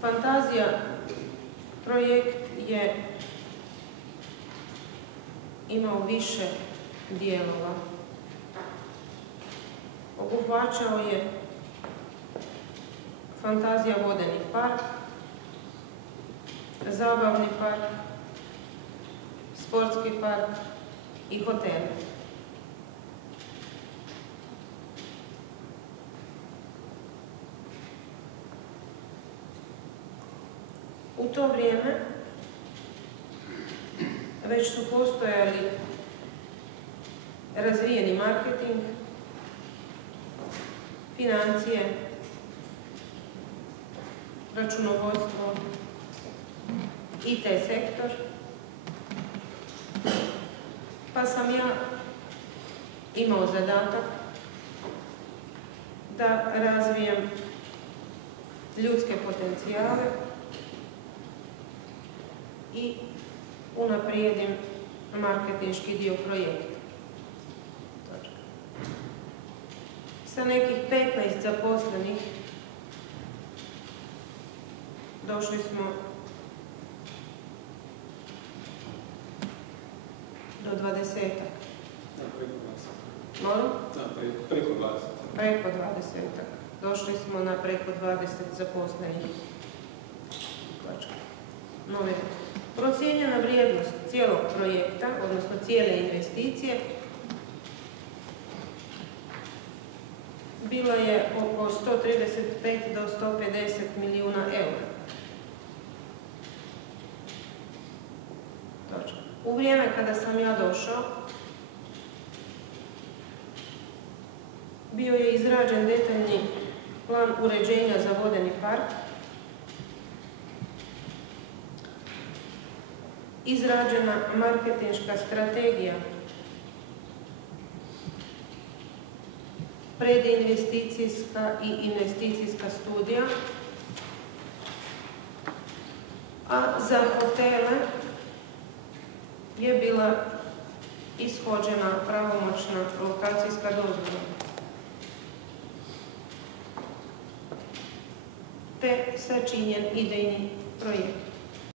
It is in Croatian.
Fantazija projekt je imao više dijelova. Obuhvaćao je Fantazija vodeni park, zabavni park, sportski park i hotel. U to vrijeme već su postojali razvijeni marketing, financije, računovodstvo, IT sektor, pa sam ja imao zadatak da razvijem ljudske potencijale i unaprijedim marketinški dio projekta. Sa nekih 15 zaposlenih došli smo do 20-ak. Molim? Preko 20. Preko 20-ak. Došli smo na preko 20 zaposlenih. Procijenjena vrijednost cijelog projekta, odnosno cijele investicije, bilo je oko 135 do 150 milijuna eura. U vrijeme kada sam ja došao, bio je izrađen detaljni plan uređenja za vodeni park, izrađena marketinška strategija, predinvesticijska i investicijska studija, a za hotele je bila ishođena pravomoćna lokacijska dozvola, te sačinjen idejni projekt.